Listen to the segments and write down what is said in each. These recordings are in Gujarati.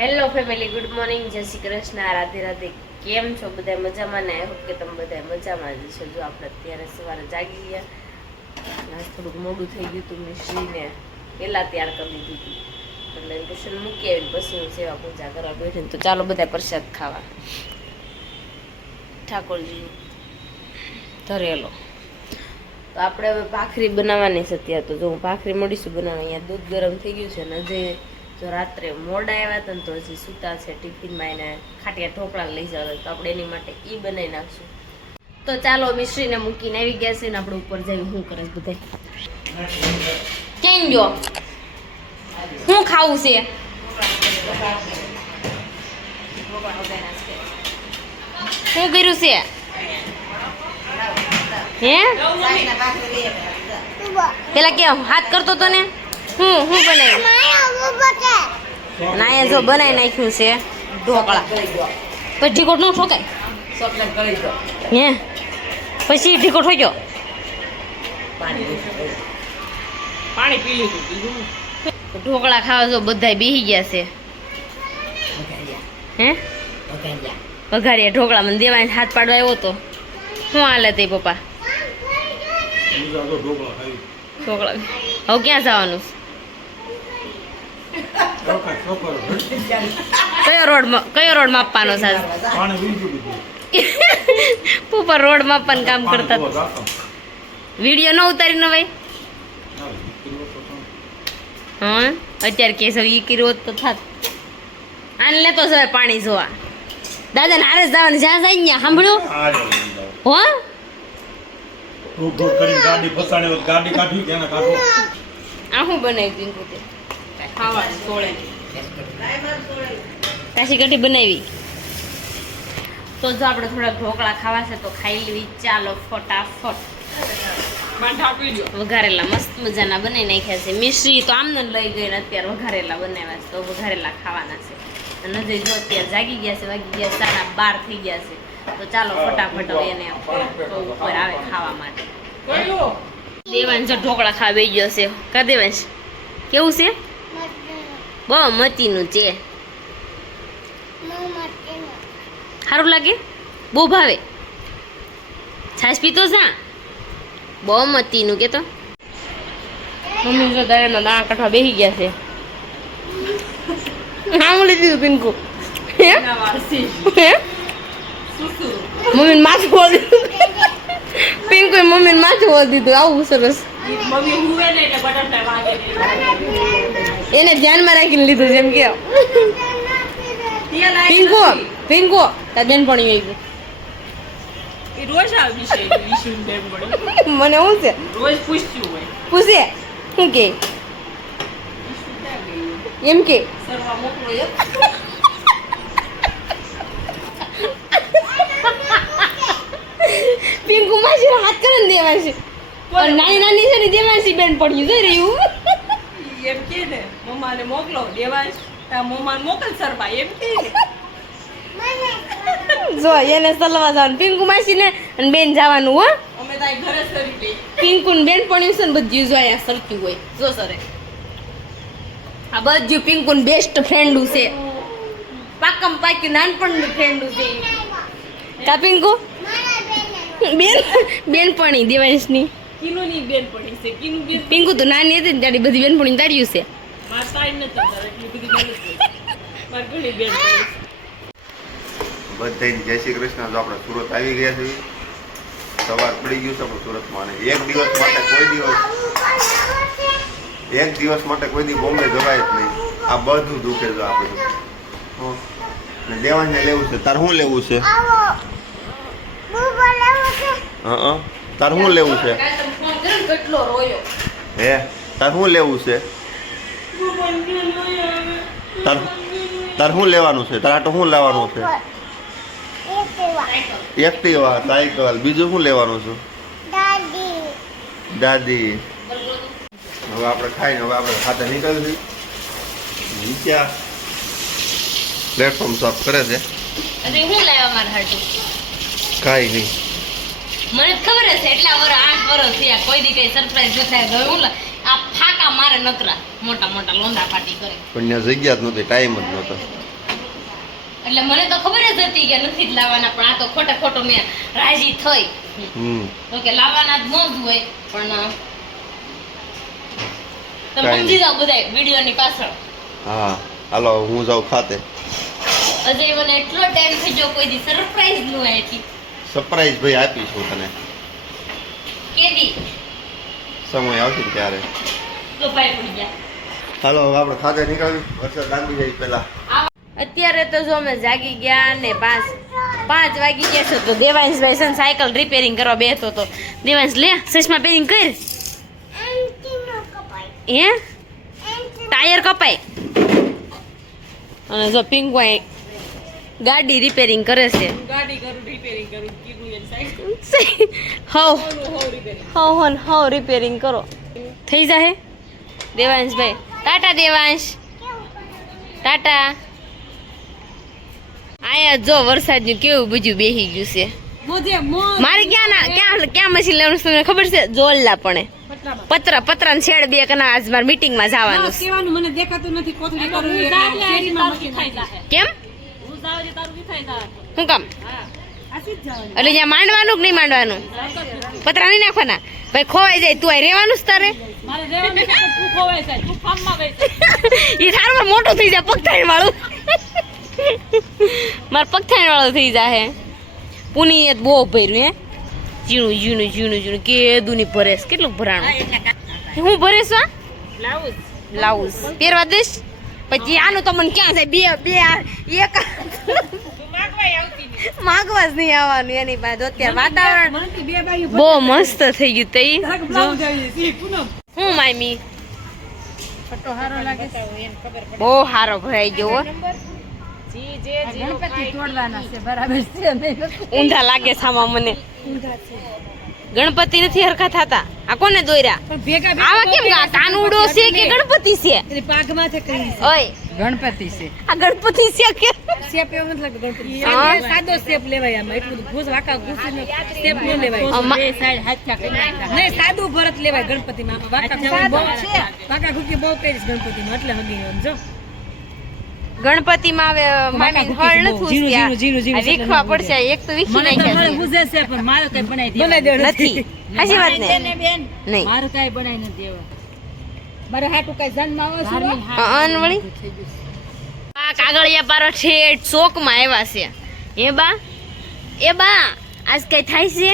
હેલો ફેમિલી, ગુડ મોર્નિંગ, જય શ્રી કૃષ્ણ, રાધે રાધે. કેમ છો બધા? મજામાં ને? આઈ હોપ કે તમે બધા મજામાં જ છો. જો આપણે અત્યારે સવારે જાગી ગયા, આજ થોડુંક મોડું થઈ ગયું હતું. મિશ્રીને પહેલાં તૈયાર કરી દીધી હતી, એટલે ટ્યુશન મૂકી આવીને પછી હું સેવા પૂજા કરવા બેઠી. તો ચાલો બધા પ્રસાદ ખાવા. ઠાકોરજી ધરેલો. તો આપણે હવે ભાખરી બનાવવાની છે અત્યારે. તો જો હું ભાખરી મળીશું બનાવવા. અહીંયા દૂધ ગરમ થઈ ગયું છે ને હજી જો રાત્રે મોડા આવ્યા હતા ને તો હજી સૂતા છે. ટિફિનમાં એને ખાટિયા ઢોકળા લઈ જવા, તો આપણે એની માટે એ બનાવી નાખશું. તો ચાલો મિશ્રીને મૂકીને આવી ગયા છે ને આપણે ઉપર જઈ શું કરે બધા. કેમ ગયો? શું ખાવું છે? શું કર્યું છે? હે પેલા કે હાથ કરતો તો ને હું બનાવ્યું ના જો બનાવી નાખ્યું છે ઢોકળા. પછી ઢીકોટ ન ઠોકાય હે? પછી ઢીકોટ થઈ ગયો, પાણી પી લીધું. ઢોકળા ખાવા જો બધા બેસી ગયા છે. હે વઘારિયા ઢોકળા મને દેવાને હાથ પાડવા આવ્યો તો શું હાલે તે પપ્પા? ઢોકળા હવે ક્યાં જવાનું? કયો રોડ માપવાનો છે? પપ્પા રોડ માપવાનું કામ કરતા. વિડીયો ન ઉતારી ન ભાઈ? હા અત્યારે કે છે ઈ કર્યો તો થાત. આને લેતો જ પાણી જોવા. દાદા ને હારે જવાનું, જ્યાં જાય ત્યાં સાંભળ્યું હો. આ શું બનાવી પિંકુ? તે કાશી કઢી બનાવી. તો જો આપણે થોડા ઢોકળા ખાવા છે તો ખાઈ લેવી. ચાલો ફટાફટ. વઘારેલા મસ્ત મજાના બનાવી નાખ્યા છે. મિશ્રી તો આમને લઈ ગઈ ને અત્યારે વઘારેલા બનાવ્યા છે, તો વઘારેલા ખાવાના છે. અને હજી જો અત્યારે જાગી ગયા છે, વાગી ગયા 12:30 થઈ ગયા છે. તો ચાલો ફટાફટ એને ઉપર આવે ખાવા માટે. દેવાંશ જો ઢોકળા ખાવા બેસી ગયો છે. કા દેવાંશ કેવું છે? બહુ મતીનું છે. સારું લાગે? બહુ ભાવે? છાશ પીતો જા? બહુ મતીનું કે તો મમ્મી જો દાણા દાણા કાઢવા બેસી ગયા છે. હા લીધું પિંકુ મમ્મી માથું બોલ દીધું. પિંકુ મમ્મી માથું બોલ દીધું. આવું સરસ એને ધ્યાનમાં રાખીને લીધું. જેમ કે પિંકુ પિંકુ તાર બેનપણી આવી મને શું છે પૂછે શું કે એમ કે પિંકુ માસી હાથ કરે ને દેવાંશી નાની નાની છે ને દેવાંશી બેન પડ્યું છે રહ્યું એમ કે ને મમ્માને મોકલો દેવાંશ મમ્માને મોકલ સરબા એમ કે ને જો એને સલવા જવાનું પિંકુ માસી ને અને બેન જવાનું. હો અમે તાઈ ઘરે સરી લઈ પિંકુ ને બેન પડ્યું છે ને બધું જો અહીંયા સરખ્યું હોય. જો સરે આ બધું પિંકુ ને બેસ્ટ ફ્રેન્ડ છે. પાકમ પાક્યું નાનપણનું ફ્રેન્ડ છે. કા પિંકુ બેનપણી દેવાંશની કિનુની બેનપણી છે. કિનુ બેન પિંકુ તો નાની હતી ને ત્યારે બધી બેનપણી તાર્યું છે. માર તાઈ ન તો એટલી બધી નથી. માર ઘણી બેનપણી બધાને જય શ્રી કૃષ્ણ. જો આપણે સુરત આવી ગયા છીએ. સવાર પડી ગયું છે આપણે સુરતમાં. અને એક દિવસ માટે કોઈ દી બોમ્બે જવાય જ નહીં. આ બધું દુખે છે આ બધું. ને દેવાંશને લેવું છે. તાર શું લેવું છે? તાર શું લેવું છે? કેટલો રોયો હે તાર શું લેવું છે? તાર શું લેવાનું છે? તાર આટો શું લેવાનું છે? Activa, cycle. બીજું શું લેવાનું છે? દાદી. હવે આપણે ખાઈને હવે આપણે ખાતે નીકળીશું. નીચે પ્લેટફોર્મ સાફ કરે છે. અરે હું લાવ્યા મારા હાટુ? કાંઈ નહીં. મને ખબર છે એટલા વર્ષ 8 વર્ષ થયા કોઈ દી કઈ સરપ્રાઈઝ ન થાય. હું આ ફાકા મારે નકરા મોટા મોટા લોંધા પાટી કરે પણ ત્યાં જગ્યા જ નહોતી, ટાઈમ જ નહોતો. એટલે મને તો ખબર જ હતી કે નથી જ લાવવાના, પણ આ તો ખોટો મેં રાજી થઈ તો કે લાવવાના જ ન જ હોય. પણ તમે કાંઈ સમજી જાઓ બધા વિડીયોની પાછળ. હા હાલો હું જાઉં ખાતે. અજય મને એટલો ટાઈમ થઈ ગયો કોઈ દી સરપ્રાઈઝ નું આથી. સરપ્રાઈઝ ભાઈ આપીશું તને, કેદી સમય આવશે ને ત્યારે. તો ભાઈ પડી ગયા. હાલો હવે આપણે ખાતે નીકળવી, વરસાદ લાંબી જાય પહેલા. અત્યારે તો જો અમે જાગી ગયા ને 5 વાગી ગયા છે. તો દેવાંશભાઈ છે ને સાયકલ રિપેરિંગ કરવા બેઠો તો. દેવાંશ લે ચશ્મા પહેરીને કર. હે ટાયર કપાય. અને જો પિંકુ ગાડી રિપેરિંગ કરે છે. ગાડી કરું રિપેરિંગ કરું કીધું એ સાઈડ હવ રિપેરિંગ કરો થઈ જાય. દેવાંશભાઈ ટાટા. દેવાંશ ટાટા. આયા જો વરસાદનું કેવું બધું બેહી ગયું છે. મારે ક્યાં મશીન લેવાનું તમને ખબર છે? જોલ્લા પણ પતરા ને છેડ બે કના આજ મારે મીટિંગ માં જવાનું છે. મને દેખાતું નથી કોથળી કરું કેમ શું કામ? એટલે જ્યાં માંડવાનું કે નહીં માંડવાનું? પતરા નહીં નાખવાના ભાઈ, ખોવાઈ જાય તું આ રહેવાનું જ તારે. એ થારું મોટું થઈ જાય પગથાણ વાળું. મારે પગથાણ વાળું થઈ જાય. પુની બહુ ભર્યું હે, ઝીણું કે દુની ભરેશ. કેટલું ભરાણું હું ભરેશ? બ્લાઉઝ પહેરવા દઈશ પછી આનું તો મને ક્યાં થાય? બે એક માગવા જ નહીં આવવાનું એની પાસે. અત્યારે વાતાવરણ બહુ મસ્ત થઈ ગયું. તઈ હું મામી બહુ સારો ભરાઈ ગયો. ઊંધા લાગે સામા મને. ગણપતિ નથી હરખા થતા. આ કોને દોર્યા? આવા કેમ? કાનુડો છે કે ગણપતિ છે? ઓય ગણપતિ છે. આ ગણપતિ છે કે શેપ એવો નથી લાગતો ગણપતિ. સાદો શેપ લેવાય આમાં, એટલું ઘૂસ વાકા ઘૂસીનો શેપ ન લેવાય. બે સાઈડ હાથા કરી નાખા. નહીં સાદું ભરત લેવાય ગણપતિમાં. આમાં વાકા ઘૂસી બહુ છે. વાકા ઘૂસી બહુ કરીશ ગણપતિમાં એટલે હગી સમજો. ગણપતિમાં આવે મામી હળ નથી ઉસત્યા. વીખવા પડશે. એક તો વીખી નાખ્યા છે. ગુજે છે પણ મારો કઈ બનાવી દે નથી. હાચી વાત ને? બેન નહીં મારું કઈ બનાવી નથી દેવા. મારે હાટુ કઈ જન્મ આવે છે અનવળી. આ કાગળિયા પારો ઠેઠ ચોકમાં આવ્યા છે. એ બા આજ કઈ થાય છે?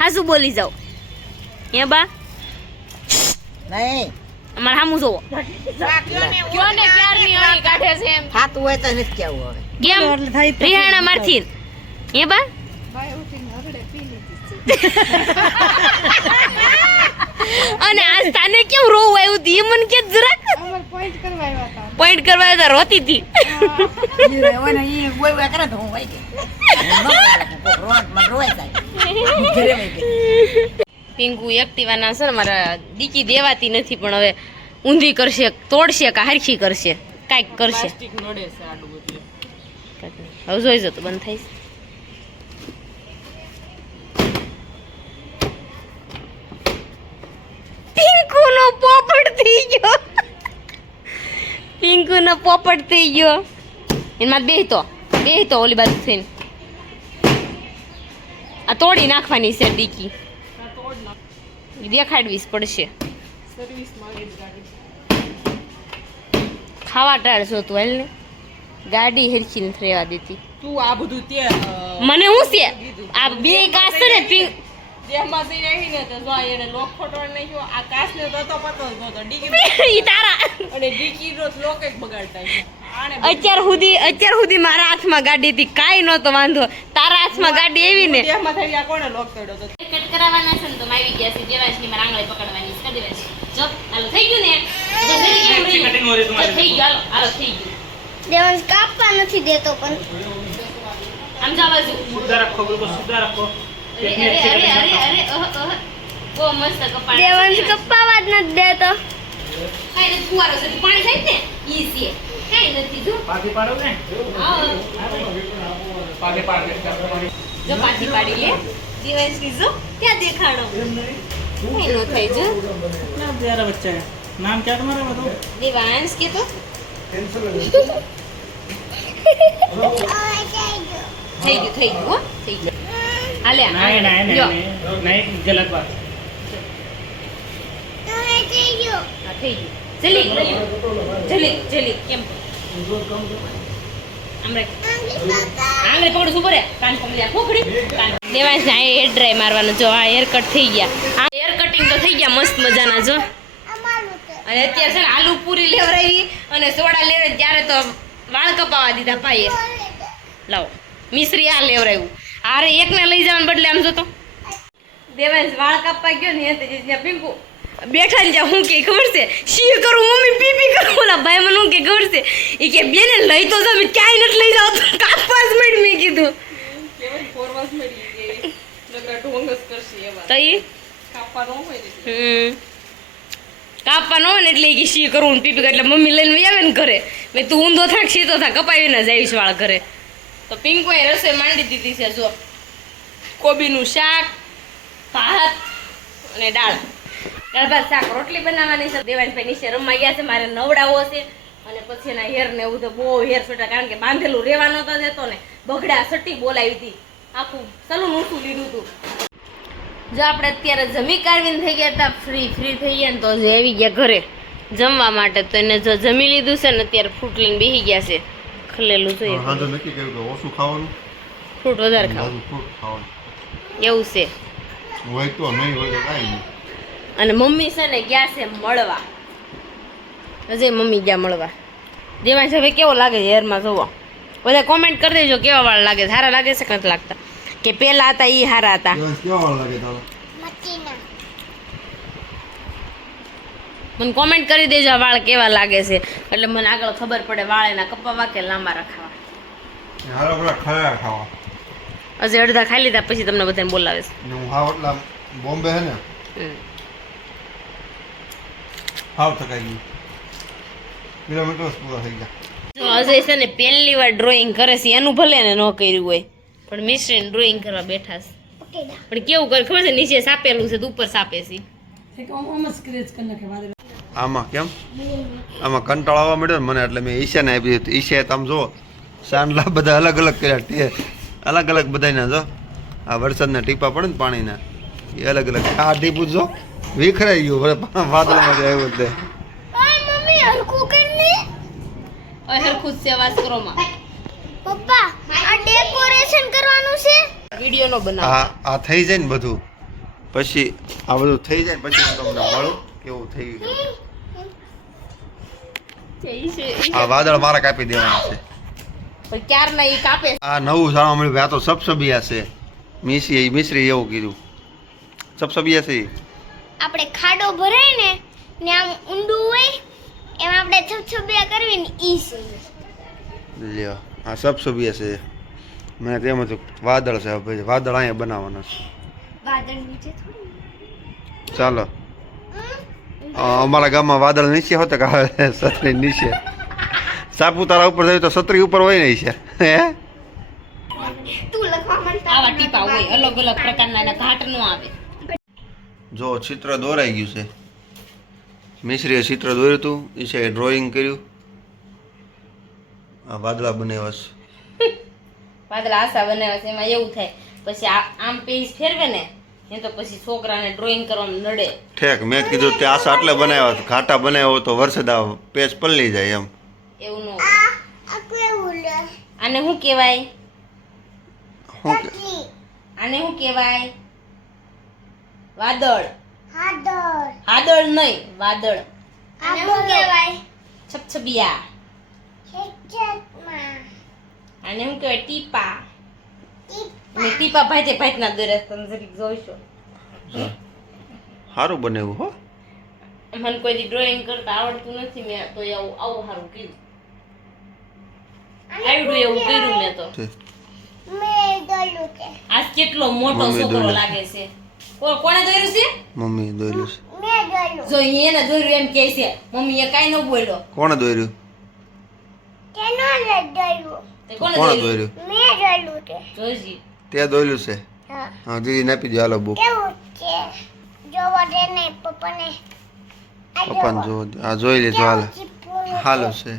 હાસુ બોલી જાવ. એ બા નહીં અમારે સામું જોવો. કયો ને ક્યારની અણી કાઢે છે એમ. થાતું હોય તો નથી કેવું હવે. કેમ રિહાણા મારથી? એ બા અને આજ તાને કેમ રોવું આવ્યું હતું એ મને કે જરાક. પોઈન્ટ કરવા આવ્યા હતા, રોતી હતી. પિંકુ એક્ટિવાના છે ને મારા ડીકી દેવાતી નથી, પણ હવે ઊંધી કરશે, તોડશે કે હારખી કરશે, કાંઈક કરશે. હવે જોઈ જતો બંધ થાય. પિંકુનો પોપટ થઈ ગયો. પિંકુનો પોપટ થઈ ગયો. એમાં બેહતો ઓલી બાજુ થઈને આ તોડી નાખવાની છે ડીકી. દેખાડવી જ પડશે. ખાવા ટાળ છો તું? હાલ ને ગાડી હેરખી નથી રહેવા દેતી તું. આ બધું તે મને શું છે? આ બે કાસ છે ને પિંક જેમાં જઈ આવી ને તો જો એને લોક ફોટો નાખ્યો. આ કાચને તો પતો જ નતો. ડીકી ઈ તારા અને ડીકી નો લોક જ બગાડતા છે. આને અત્યાર સુધી મારા હાથમાં ગાડી હતી, કાંઈ નહોતો વાંધો. તારા હાથમાં ગાડી આવી ને દેહમાં થઈ આ કોણે લોક તોડ્યો તો? કટ કરાવવાના છે ને તો આવી ગયા છે. દેવાંશની મારા આંગળી પકડવાની છે. કરી દેવાંશ. જો હાલો થઈ ગયું ને? થઈ ગયું. હાલો થઈ ગયું. દેવાંશ કાપવા નથી દેતો પણ આમ જવા જો. અરે બહુ મસ્ત કપાળ. દેવાંશ કપાવા જ નથી દેતો. કાંઈ નથી. ફુવારો છે પાણી થાય ને ઈ છે. કાંઈ નથી. જો પાછી પાડો ને આવો. પાછી પાડ દે જો પાછી પાડી લે. દેવાંશની જો ક્યાં દેખાડો? કાંઈ ન થાય. જો ना प्यारा बच्चा है नाम क्या तुम्हारा बताओ देवांश के तो થઈ ગયું હો થઈ ગયું હાલે नहीं नहीं લ્યો. नहीं नहीं गलत बात હા, થઈ ગયું જલ્દી જલ્દી જલ્દી કેમ આમરે આંગળી પકડ શું કરે કાન પકડી ખોખડી દેવાંશ ને હેર ડ્રાય મારવાનું જો આ હેર કટ થઈ ગયા આ હેર કટિંગ તો થઈ ગયા મસ્ત મજાના જો અને અત્યારે છે ને આલુ પૂરી લેવરાવી અને સોડા લેવરાવી ત્યારે તો વાળ કપાવા દીધા ભાઈએ લાવો મિશ્રી આ લેવરાવ્યું આરે એકને લઈ જવાને બદલે આમ જો તો દેવાંશ વાળ કાપવા ગયો ને ત્યાં પિંકુ બેઠા ને જ્યાં હું કે ખબર છે શી કરું મમ્મી પીપી કરું ઓલા ભાઈ મને હું કે ખબર છે એ કે બેને લઈ તો તમે ક્યાંય નથી લઈ જાવ તો કાપવા જ મળી મેં કીધું કેવાય ફોરવાસ મળી ગઈ નકર ઢોંગસ કરશે એવા તો ઈ કાપવા ન હોય ને કાપવા ન હોય ને એટલે ઈ કે શી કરું ને પીપી એટલે મમ્મી લઈને આવે ને ઘરે મેં તું ઊંધો થાક સીધો થાક કપાવીને જઈશ વાળ ઘરે તો પિંકોએ રસોઈ માંડી દીધી છે જો કોબીનું શાક ભાત અને દાળ ભાત શાક રોટલી બનાવવાની છે દેવાંશભાઈ નીચે રમવા ગયા છે મારે નવડાવો છે અને પછી એના હેર ને એવું તો બહુ હેર છોટા કારણ કે બાંધેલું રહેવા નતો દેતો ને બગડા સટી બોલાવી હતી આખું સલૂન ઊંચું લીધું હતું જો આપણે અત્યારે જમી કાઢવીને થઈ ગયા હતા ફ્રી થઈ ગયા ને તો જે આવી ગયા ઘરે જમવા માટે તો એને જો જમી લીધું છે ને અત્યારે ફ્રૂટ લઈને બેસી ગયા છે ખલેલું જોઈએ હા તો નક્કી કર્યું કે ઓછું ખાવાનું ફ્રૂટ વધારે ખાવ ફ્રૂટ ખાવાનું એવું છે હોય તો નહીં હોય તો કાંઈ નહીં અને મમ્મી છે ને ગયા છે મળવા હજે મમ્મી ગયા મળવા દેવાંશ હવે કેવો લાગે છે હેરમાં જોવો બધા કોમેન્ટ કરી દેજો કેવા વાળ લાગે છે સારા લાગે છે કે નથી લાગતા કે પહેલા હતા એ સારા હતા કેવા વાર લાગે તારે મને કોમેન્ટ કરી દેજો આ વાળ કેવા લાગે છે એટલે મને આગળ ખબર પડે વાળ એના કપાવા કે લાંબા રખાવા હારો બધા ખરા ખાવા હજી અડધા ખાઈ લીધા પછી તમને બધાને બોલાવે છે ને હું હાવ એટલા બોમ્બે હે ને હમ. હાવ થકાઈ ગયું કિલોમીટર્સ પૂરા થઈ ગયા જો અજય છે ને પહેલી વાર ડ્રોઈંગ કરે છે એનું ભલે ને ન કર્યું હોય પણ મિશ્રીને ડ્રોઈંગ કરવા બેઠા છે પણ કેવું કરે ખબર છે નીચે સાપેલું છે તો ઉપર સાપે છે એક આમ સ્ક્રેચ કરી નાખે વાદળ આમાં કેમ આમાં કંટાળો આવવા મળ્યો ને મને એટલે મેં ઈશાને આપી દીધું ઈશાએ તમે જુઓ સાંડલા બધા અલગ અલગ કર્યા અલગ અલગ બધાના જો આ વરસાદના ટીપા પડે ને પાણીના એ અલગ અલગ આ ટીપું જો વિખરાઈ ગયું વાદળમાં જ આવ્યું એટલે મમ્મી હરખું કરી હરખું જ સેવાસ કરો માં પપ્પા આ ડેકોરેશન કરવાનું છે વિડિયો નો બનાવો આ થઈ જાય ને બધું પછી આ બધું થઈ જાય ને પછી હું તમને મળું કેવું થઈ ગયું આ વાદળ મારે કાપી દેવાના છે પણ ક્યારના ઈ કાપે આ નવું જાણવા મળ્યું કે આ તો સબસબિયા છે મિશ્રી એવું કીધું સબસબિયા છે આપણે ખાડો ભરાય ને આમ ઊંડું હોય એમાં આપણે છબછબિયા કરવી ને ઈ છે લ્યો આ સબસબિયા છે મને તેમ હતું વાદળ છે હવે વાદળ અહીંયા બનાવવાના છે વાદળ નીચે થોડી ચાલો અમારા ગામમાં વાદળ નીચે હોતા કે છત્રી નીચે સાપુતારા ઉપર જાય તો છત્રી ઉપર હોય નહીં છે હે તું લખવા માંડતા આવા ટીપા હોય અલગ અલગ પ્રકારના એના ઘાટ નો આવે જો ચિત્ર દોરાઈ ગયું છે મિશ્રીએ ચિત્ર દોર્યું હતું ઈશાએ ડ્રોઈંગ કર્યું આ વાદળા બનાવ્યા છે વાદળા આશા બનાવે છે એમાં એવું થાય પછી આમ પેજ ફેરવે ને એ તો પછી છોકરાને ડ્રોઈંગ કરવામાં નડે ઠેક મેં કીધું તે આશા એટલે બનાવ્યા છે ઘાટા બનાવ્યો તો વરસાદ આ પેજ પલળી જાય એમ એવું ન હોય આ કેવું લે આને શું કહેવાય શું કે આને શું કહેવાય વાદળ હાદળ વાદળ નહીં વાદળ આ શું કહેવાય છપછબિયા ખેતરમાં આને શું કહેવાય ટીપા અને ટીપા ભાતે ભાતના દોરે તમે જરીક જોઈશો સારું બનાવ્યું હો મને કોઈ દી ડ્રોઈંગ કરતા આવડતું નથી મેં તો આવું સારું કર્યું આવડ્યું એવું કર્યું મેં તો મેં દોડ્યું કે આજ કેટલો મોટો મમ્મી છોકરો દોર્યું. લાગે છે કોણે દોર્યું છે મમ્મીએ દોર્યું છે મેં દોડ્યું જો એને દોર્યું એમ કહે છે મમ્મી એ કાંઈ ન બોલ્યો કોણે દોર્યું કેનો લે દોડ્યું તે કોણે કોણે દોર્યું દોર્યું મેં દોડ્યું કે જોજી તે દોર્યું છે હા હા દીદી નાપી દો હાલો બુક કેવું છે જોવા દે ને પપ્પાને આ પપ્પાને જો આ જોઈ લેજો હાલ ચીપકું હાલો છે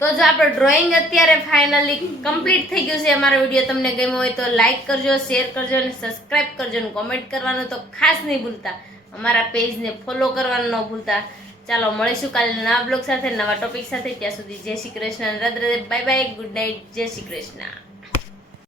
તો જો આપણો ડ્રોઈંગ અત્યારે ફાઇનલી કમ્પ્લીટ થઈ ગયું છે. અમારો વિડીયો તમને ગમ્યો હોય તો લાઈક કરજો, શેર કરજો અને સબસ્ક્રાઇબ કરજો અને કોમેન્ટ કરવાનું તો ખાસ નહીં ભૂલતા. અમારા પેજને ફોલો કરવાનું ન ભૂલતા. ચાલો મળીશું કાલે નવા બ્લોગ સાથે, નવા ટોપિક સાથે. ત્યાં સુધી જય Shri Krishna, Radhe Radhe, bye bye, good night, જય શ્રી કૃષ્ણ.